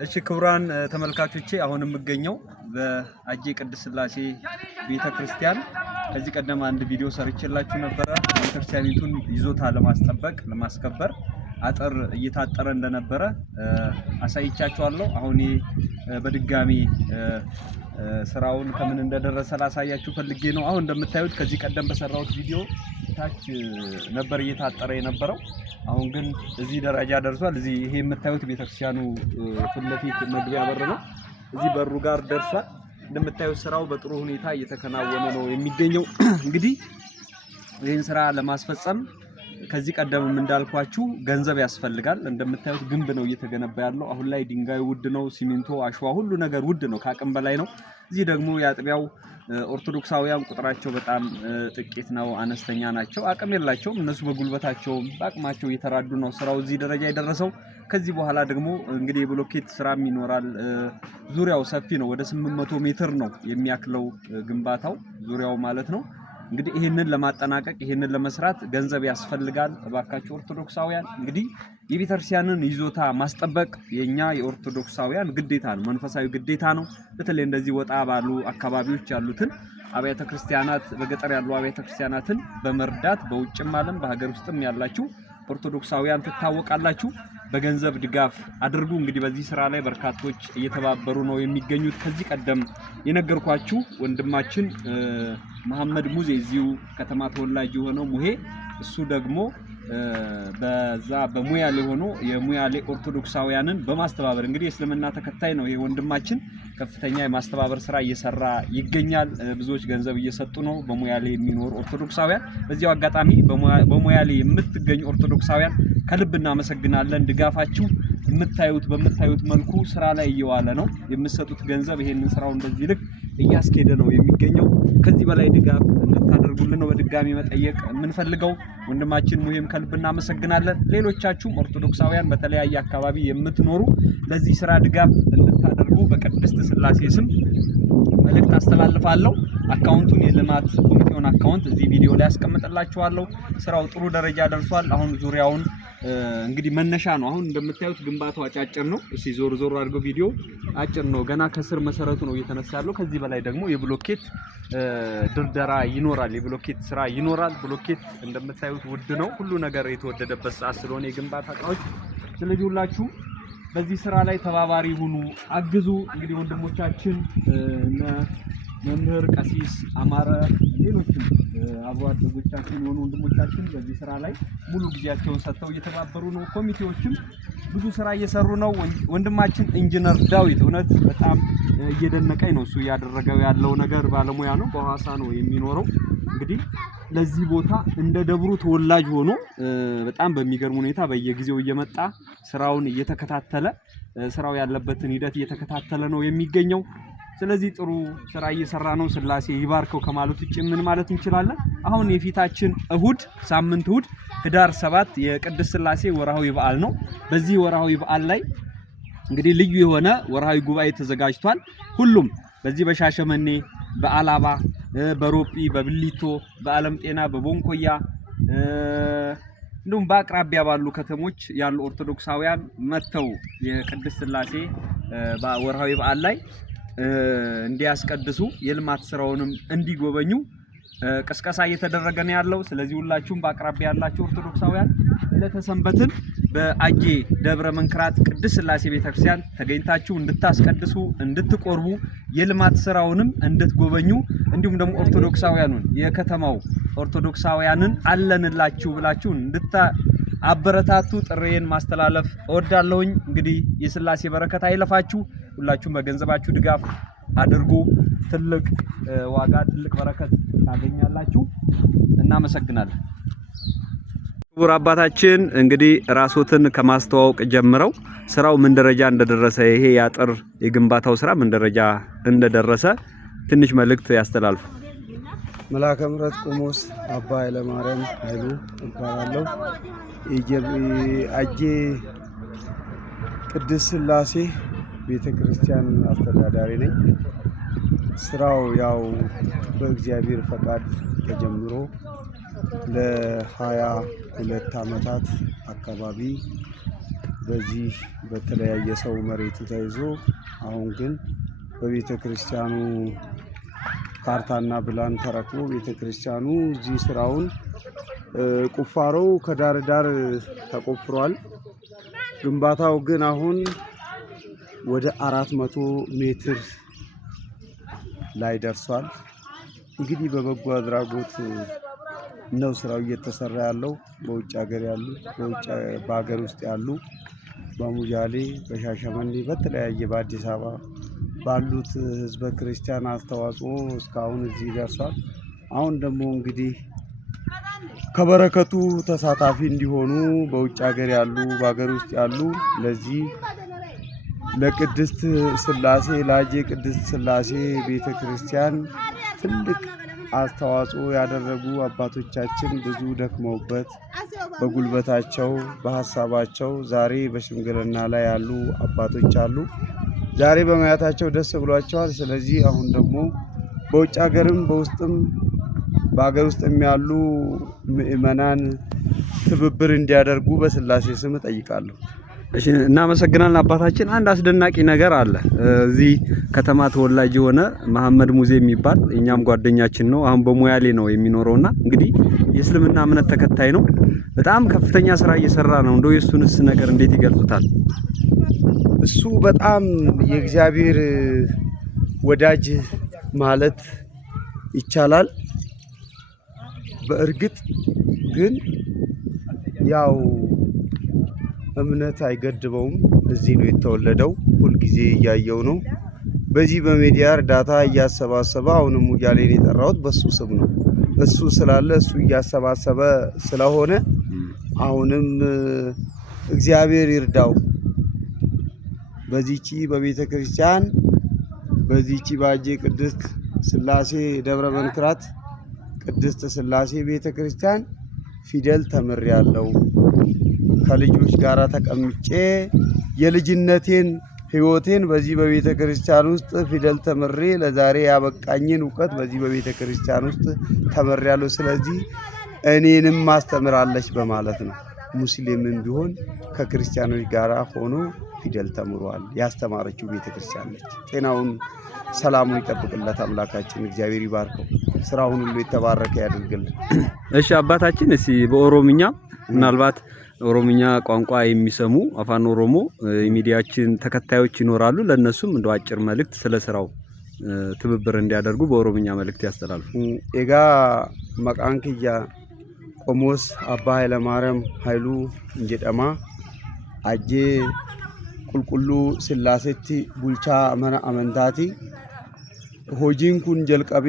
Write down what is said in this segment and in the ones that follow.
እሺ ክቡራን ተመልካቾቼ አሁን የምገኘው በአጄ ቅድስት ሥላሴ ቤተክርስቲያን ከዚህ ቀደም አንድ ቪዲዮ ሰርቼላችሁ ነበር። ቤተክርስቲያኒቱን ይዞታ ለማስከበር አጥር እየታጠረ እንደነበረ አሳይቻችኋለሁ። አሁን በድጋሚ ስራውን ከምን እንደደረሰ ላሳያችሁ ፈልጌ ነው። አሁን እንደምታዩት ከዚህ ቀደም በሰራሁት ቪዲዮ ታች ነበር እየታጠረ የነበረው። አሁን ግን እዚህ ደረጃ ደርሷል። እዚህ ይሄ የምታዩት ቤተክርስቲያኑ ፊት ለፊት መግቢያ በር ነው። እዚህ በሩ ጋር ደርሷል። እንደምታዩት ስራው በጥሩ ሁኔታ እየተከናወነ ነው የሚገኘው። እንግዲህ ይህን ስራ ለማስፈጸም ከዚህ ቀደምም እንዳልኳችሁ ገንዘብ ያስፈልጋል። እንደምታዩት ግንብ ነው እየተገነባ ያለው። አሁን ላይ ድንጋይ ውድ ነው፣ ሲሚንቶ፣ አሸዋ ሁሉ ነገር ውድ ነው፣ ከአቅም በላይ ነው። እዚህ ደግሞ የአጥቢያው ኦርቶዶክሳውያን ቁጥራቸው በጣም ጥቂት ነው፣ አነስተኛ ናቸው፣ አቅም የላቸውም። እነሱ በጉልበታቸው በአቅማቸው እየተራዱ ነው ስራው እዚህ ደረጃ የደረሰው። ከዚህ በኋላ ደግሞ እንግዲህ የብሎኬት ስራም ይኖራል። ዙሪያው ሰፊ ነው፣ ወደ 800 ሜትር ነው የሚያክለው ግንባታው ዙሪያው ማለት ነው። እንግዲህ ይሄንን ለማጠናቀቅ ይሄንን ለመስራት ገንዘብ ያስፈልጋል። እባካችሁ ኦርቶዶክሳውያን እንግዲህ የቤተክርስቲያንን ይዞታ ማስጠበቅ የኛ የኦርቶዶክሳውያን ግዴታ ነው፣ መንፈሳዊ ግዴታ ነው። በተለይ እንደዚህ ወጣ ባሉ አካባቢዎች ያሉትን አብያተ ክርስቲያናት፣ በገጠር ያሉ አብያተ ክርስቲያናትን በመርዳት በውጭም ዓለም በሀገር ውስጥም ያላችሁ ኦርቶዶክሳውያን ትታወቃላችሁ። በገንዘብ ድጋፍ አድርጉ። እንግዲህ በዚህ ስራ ላይ በርካቶች እየተባበሩ ነው የሚገኙት። ከዚህ ቀደም የነገርኳችሁ ወንድማችን መሐመድ ሙዜ እዚሁ ከተማ ተወላጅ የሆነው ሙሄ፣ እሱ ደግሞ በዛ በሙያሌ ሆኖ የሙያሌ ኦርቶዶክሳውያንን በማስተባበር እንግዲህ የእስልምና ተከታይ ነው። ይሄ ወንድማችን ከፍተኛ የማስተባበር ስራ እየሰራ ይገኛል። ብዙዎች ገንዘብ እየሰጡ ነው በሙያሌ የሚኖሩ ኦርቶዶክሳውያን። በዚያው አጋጣሚ በሙያሌ የምትገኙ ኦርቶዶክሳውያን ከልብ እናመሰግናለን። ድጋፋችሁ በምታዩት መልኩ ስራ ላይ እየዋለ ነው። የምትሰጡት ገንዘብ ይሄንን ስራው እንደዚህ ልክ እያስኬደ ነው የሚገኘው። ከዚህ በላይ ድጋፍ እንድታደርጉልን ነው በድጋሚ መጠየቅ የምንፈልገው። ወንድማችን ሙሄም ከልብ እናመሰግናለን። ሌሎቻችሁም ኦርቶዶክሳውያን በተለያየ አካባቢ የምትኖሩ ለዚህ ስራ ድጋፍ እንድታደርጉ በቅድስት ሥላሴ ስም መልእክት አስተላልፋለሁ። አካውንቱን የልማት ኮሚቴውን አካውንት እዚህ ቪዲዮ ላይ አስቀምጥላችኋለሁ። ስራው ጥሩ ደረጃ ደርሷል። አሁን ዙሪያውን እንግዲህ መነሻ ነው። አሁን እንደምታዩት ግንባታው አጫጭር ነው። እሺ ዞር አድርገው ቪዲዮ አጭር ነው። ገና ከስር መሰረቱ ነው እየተነሳ ያለው። ከዚህ በላይ ደግሞ የብሎኬት ድርደራ ይኖራል፣ የብሎኬት ስራ ይኖራል። ብሎኬት እንደምታዩት ውድ ነው። ሁሉ ነገር የተወደደበት ሰዓት ስለሆነ የግንባታ እቃዎች። ስለዚህ ሁላችሁ በዚህ ስራ ላይ ተባባሪ ሁኑ፣ አግዙ። እንግዲህ ወንድሞቻችን መምህር ቀሲስ አማረ፣ ሌሎችም አብሮ አደጎቻችን የሆኑ ወንድሞቻችን በዚህ ስራ ላይ ሙሉ ጊዜያቸውን ሰጥተው እየተባበሩ ነው። ኮሚቴዎችም ብዙ ስራ እየሰሩ ነው። ወንድማችን ኢንጂነር ዳዊት እውነት በጣም እየደነቀኝ ነው። እሱ እያደረገው ያለው ነገር ባለሙያ ነው። በሐዋሳ ነው የሚኖረው። እንግዲህ ለዚህ ቦታ እንደ ደብሩ ተወላጅ ሆኖ በጣም በሚገርም ሁኔታ በየጊዜው እየመጣ ስራውን እየተከታተለ ስራው ያለበትን ሂደት እየተከታተለ ነው የሚገኘው። ስለዚህ ጥሩ ስራ እየሰራ ነው። ሥላሴ ይባርከው ከማለት ውጭ ምን ማለት እንችላለን? አሁን የፊታችን እሁድ ሳምንት እሁድ ህዳር 7 የቅድስት ሥላሴ ወርሃዊ በዓል ነው። በዚህ ወርሃዊ በዓል ላይ እንግዲህ ልዩ የሆነ ወርሃዊ ጉባኤ ተዘጋጅቷል። ሁሉም በዚህ በሻሸመኔ፣ በአላባ፣ በሮጲ፣ በብሊቶ፣ በዓለም ጤና፣ በቦንኮያ እንዲሁም በአቅራቢያ ባሉ ከተሞች ያሉ ኦርቶዶክሳውያን መጥተው የቅድስት ሥላሴ ወርሃዊ በዓል ላይ እንዲያስቀድሱ የልማት ስራውንም እንዲጎበኙ ቅስቀሳ እየተደረገ ነው ያለው። ስለዚህ ሁላችሁም በአቅራቢያ ያላችሁ ኦርቶዶክሳውያን ለተሰንበትን በአጄ ደብረ መንክራት ቅድስት ሥላሴ ቤተክርስቲያን ተገኝታችሁ እንድታስቀድሱ፣ እንድትቆርቡ፣ የልማት ስራውንም እንድትጎበኙ እንዲሁም ደግሞ ኦርቶዶክሳውያኑን የከተማው ኦርቶዶክሳውያንን አለንላችሁ ብላችሁ አበረታቱ ጥሬን ማስተላለፍ እወዳለሁኝ። እንግዲህ የሥላሴ በረከት አይለፋችሁ። ሁላችሁም በገንዘባችሁ ድጋፍ አድርጉ። ትልቅ ዋጋ ትልቅ በረከት ታገኛላችሁ። እናመሰግናለን። ክቡር አባታችን እንግዲህ ራስዎትን ከማስተዋወቅ ጀምረው ስራው ምን ደረጃ እንደደረሰ ይሄ ያጥር የግንባታው ስራ ምን ደረጃ እንደደረሰ ትንሽ መልእክት ያስተላልፉ። መልአከ ምሕረት ቆሞስ አባ ኃይለማርያም ኃይሉ እባላለሁ። አጄ ቅድስት ሥላሴ ቤተክርስቲያን አስተዳዳሪ ነኝ። ስራው ያው በእግዚአብሔር ፈቃድ ተጀምሮ ለ22 ዓመታት አካባቢ በዚህ በተለያየ ሰው መሬቱ ተይዞ አሁን ግን በቤተ ክርስቲያኑ ካርታና ብላን ተረክቦ ቤተ ክርስቲያኑ እዚህ ስራውን ቁፋሮው ከዳር ዳር ተቆፍሯል። ግንባታው ግን አሁን ወደ 400 ሜትር ላይ ደርሷል። እንግዲህ በበጎ አድራጎት ነው ስራው እየተሰራ ያለው። በውጭ ሀገር ያሉ በሀገር ውስጥ ያሉ በሙያሌ በሻሸመኔ በተለያየ በአዲስ አበባ ባሉት ህዝበ ክርስቲያን አስተዋጽኦ እስካሁን እዚህ ደርሷል። አሁን ደግሞ እንግዲህ ከበረከቱ ተሳታፊ እንዲሆኑ በውጭ ሀገር ያሉ በሀገር ውስጥ ያሉ ለዚህ ለቅድስት ሥላሴ ለአጄ ቅድስት ሥላሴ ቤተክርስቲያን ትልቅ አስተዋጽኦ ያደረጉ አባቶቻችን ብዙ ደክመውበት በጉልበታቸው በሐሳባቸው ዛሬ በሽምግልና ላይ ያሉ አባቶች አሉ። ዛሬ በማያታቸው ደስ ብሏቸዋል። ስለዚህ አሁን ደግሞ በውጭ ሀገርም በውስጥም በሀገር ውስጥም ያሉ ምእመናን ትብብር እንዲያደርጉ በሥላሴ ስም እጠይቃለሁ። እሺ እናመሰግናለን አባታችን። አንድ አስደናቂ ነገር አለ። እዚህ ከተማ ተወላጅ የሆነ መሐመድ ሙዜ የሚባል እኛም ጓደኛችን ነው። አሁን በሙያሌ ነው የሚኖረውና እንግዲህ የእስልምና እምነት ተከታይ ነው። በጣም ከፍተኛ ስራ እየሰራ ነው። እንደው የሱንስ ነገር እንዴት ይገልጹታል? እሱ በጣም የእግዚአብሔር ወዳጅ ማለት ይቻላል። በእርግጥ ግን ያው እምነት አይገድበውም። እዚህ ነው የተወለደው። ሁልጊዜ እያየው ነው። በዚህ በሚዲያ እርዳታ እያሰባሰበ አሁንም ሙያሌን የጠራሁት በሱ ስም ነው። እሱ ስላለ እሱ እያሰባሰበ ስለሆነ አሁንም እግዚአብሔር ይርዳው። በዚህቺ በቤተ ክርስቲያን በዚህቺ በአጄ ቅድስት ሥላሴ ደብረ መንክራት ቅድስት ሥላሴ ቤተ ክርስቲያን ፊደል ተምሬያለሁ። ከልጆች ጋር ተቀምጬ የልጅነቴን ህይወቴን በዚህ በቤተ ክርስቲያን ውስጥ ፊደል ተምሬ ለዛሬ ያበቃኝን ዕውቀት በዚህ በቤተ ክርስቲያን ውስጥ ተምሬያለሁ። ስለዚህ እኔንም ማስተምራለች በማለት ነው። ሙስሊምም ቢሆን ከክርስቲያኖች ጋር ሆኖ ፊደል ተምሯል። ያስተማረችው ቤተ ክርስቲያን ነች። ጤናውን ሰላሙን ይጠብቅለት አምላካችን እግዚአብሔር ይባርከው። ስራውን ሁሉ የተባረከ ያድርግልን። እሺ አባታችን እስቲ በኦሮምኛ ምናልባት ኦሮምኛ ቋንቋ የሚሰሙ አፋን ኦሮሞ የሚዲያችን ተከታዮች ይኖራሉ። ለነሱም እንደው አጭር መልእክት ስለ ስራው ትብብር እንዲያደርጉ በኦሮምኛ መልእክት ያስተላልፉ። ኤጋ መቃንክያ ቆሞስ አባ ኃይለ ማርያም ኃይሉ እንጀደማ አጄ ቁልቁሉ ሥላሴቲ ቡልቻ መና አመንታቲ ሆጂን ኩን ጀልቀቤ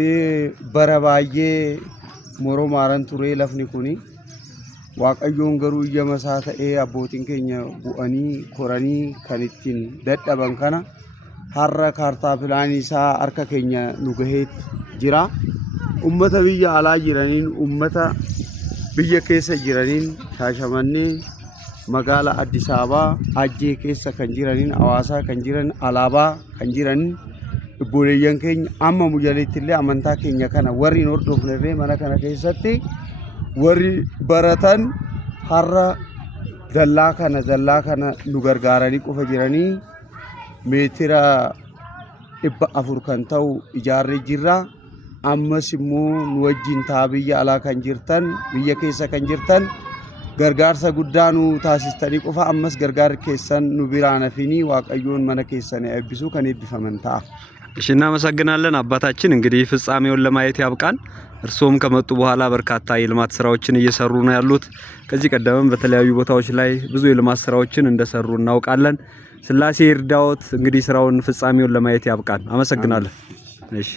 በረባዬ ሞሮ ማረን ቱሬ ለፍኒ ኩኒ waaqayyoon garuu iyyamaa ta'ee abbootiin keenya bu'anii koranii kan ittiin dadhaban kana har'a kaartaa pilaanii isaa harka keenya nu gaheet jira. Ummata biyya alaa jiraniin ummata biyya keessa jiraniin Shaashamannee magaalaa Addis Ababaa Ajjee keessa kan jiraniin Hawaasaa kan jiran Alaabaa kan jiran obboleeyyan keenya amma Muyyaleetti illee amantaa keenya kana warri hin hordofnerree mana kana keessatti warri baratan har'a dallaa kana nu gargaaranii qofa jiranii meetira 400 kan ta'u ijaarree jirra. Ammas immoo nu wajjin ta'aa biyya alaa kan jirtan biyya keessa kan jirtan gargaarsa guddaa nu taasistanii qofa ammas gargaarri keessan nu biraan hafini waaqayyoon mana keessan eebbisu kan eebbifaman ta'a. እሺ እናመሰግናለን አባታችን። እንግዲህ ፍጻሜውን ለማየት ያብቃን። እርሶም ከመጡ በኋላ በርካታ የልማት ስራዎችን እየሰሩ ነው ያሉት። ከዚህ ቀደምም በተለያዩ ቦታዎች ላይ ብዙ የልማት ስራዎችን እንደሰሩ እናውቃለን። ሥላሴ ይርዳዎት። እንግዲህ ስራውን ፍጻሜውን ለማየት ያብቃን። አመሰግናለን። እሺ